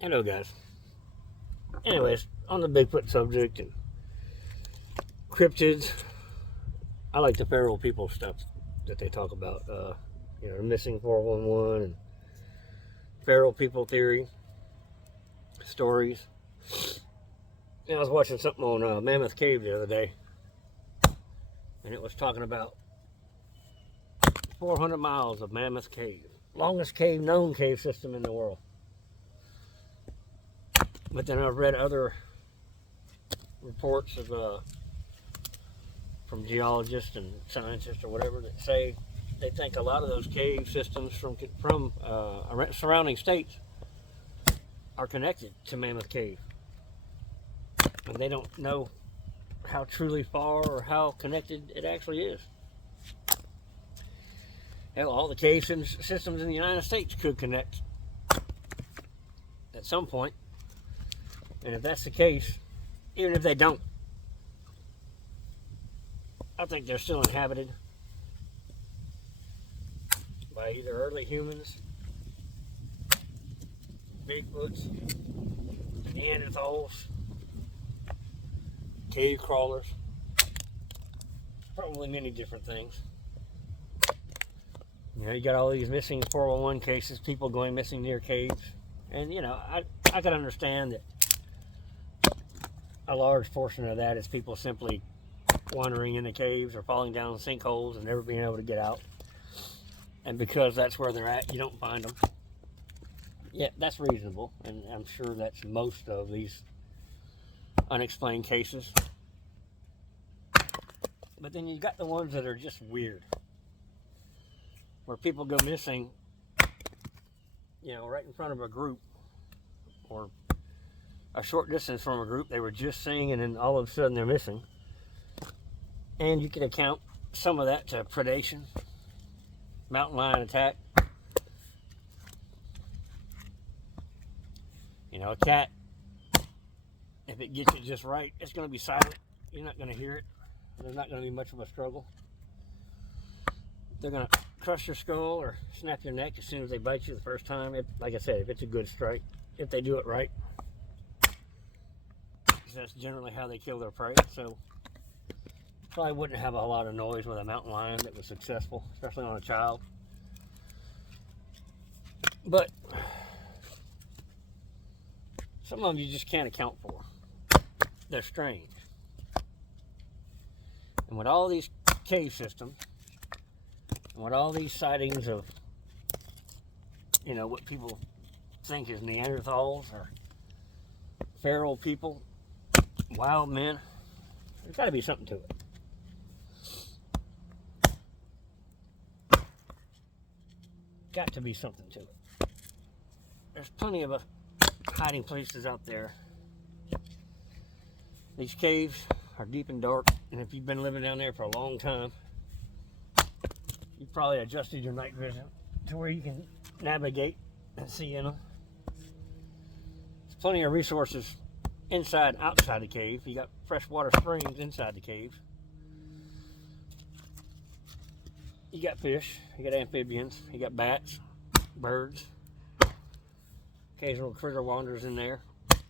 Hello, guys. Anyways, on the Bigfoot subject and cryptids, I like the feral people stuff that they talk about. Missing 411 and feral people theory stories. I was watching something on Mammoth Cave the other day, and it was talking about 400 miles of Mammoth Cave, longest known cave system in the world. But then I've read other reports from geologists and scientists or whatever that say they think a lot of those cave systems from surrounding states are connected to Mammoth Cave, and they don't know how truly far or how connected it actually is. Hell, all the cave systems in the United States could connect at some point. And if that's the case, even if they don't, I think they're still inhabited by either early humans, Bigfoots, Neanderthals, cave crawlers, probably many different things. You got all these missing 411 cases, people going missing near caves. And, I can understand that a large portion of that is people simply wandering in the caves or falling down sinkholes and never being able to get out. And because that's where they're at, you don't find them. Yeah, that's reasonable, and I'm sure that's most of these unexplained cases. But then you got the ones that are just weird, where people go missing, right in front of a group, or a short distance from a group. They were just seeing, and then all of a sudden they're missing. And you can account some of that to predation, mountain lion attack. A cat, if it gets it just right, it's going to be silent. You're not going to hear it. There's not going to be much of a struggle. They're going to crush your skull or snap your neck as soon as they bite you the first time. Like I said, if it's a good strike, if they do it right. That's generally how they kill their prey. So probably wouldn't have a lot of noise with a mountain lion that was successful, especially on a child. But some of them you just can't account for. They're strange. And with all these cave systems, and with all these sightings of, what people think is Neanderthals or feral people, wild men, there's got to be something to it. Got to be something to it. There's plenty of hiding places out there. These caves are deep and dark, and if you've been living down there for a long time, you've probably adjusted your night vision to where you can navigate and see in them. There's plenty of resources inside, outside the cave. You got freshwater springs inside the cave. You got fish, you got amphibians, you got bats, birds, occasional critter wanders in there,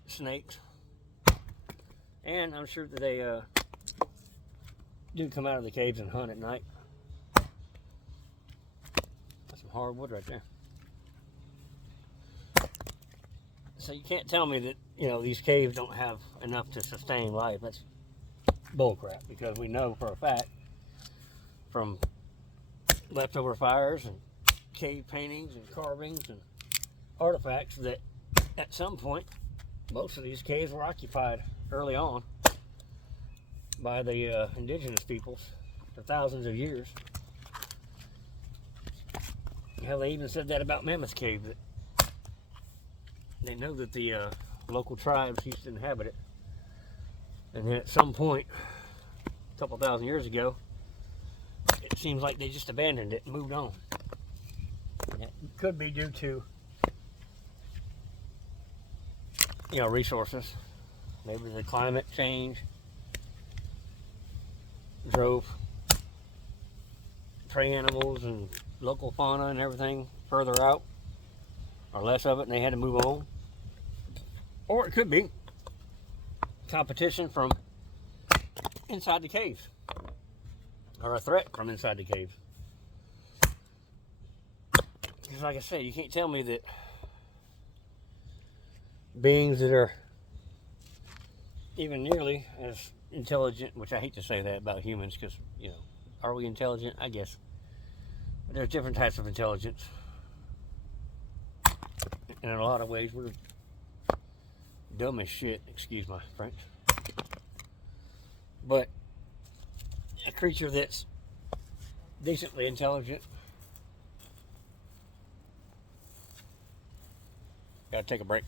snakes. And I'm sure that they do come out of the caves and hunt at night. That's some hardwood right there. So you can't tell me that, these caves don't have enough to sustain life. That's bullcrap, because we know for a fact from leftover fires and cave paintings and carvings and artifacts that at some point most of these caves were occupied early on by the indigenous peoples for thousands of years. Hell, they even said that about Mammoth Cave, that they know that the local tribes used to inhabit it, and then at some point a couple thousand years ago, it seems like they just abandoned it and moved on. And it could be due to resources. Maybe the climate change drove prey animals and local fauna and everything further out, or less of it, and they had to move on. Or it could be competition from inside the cave, or a threat from inside the cave. Because like I said, you can't tell me that beings that are even nearly as intelligent, which I hate to say that about humans, because, you know, are we intelligent? I guess. But there's different types of intelligence. And in a lot of ways, we're dumb as shit, excuse my French. But a creature that's decently intelligent. Gotta take a break.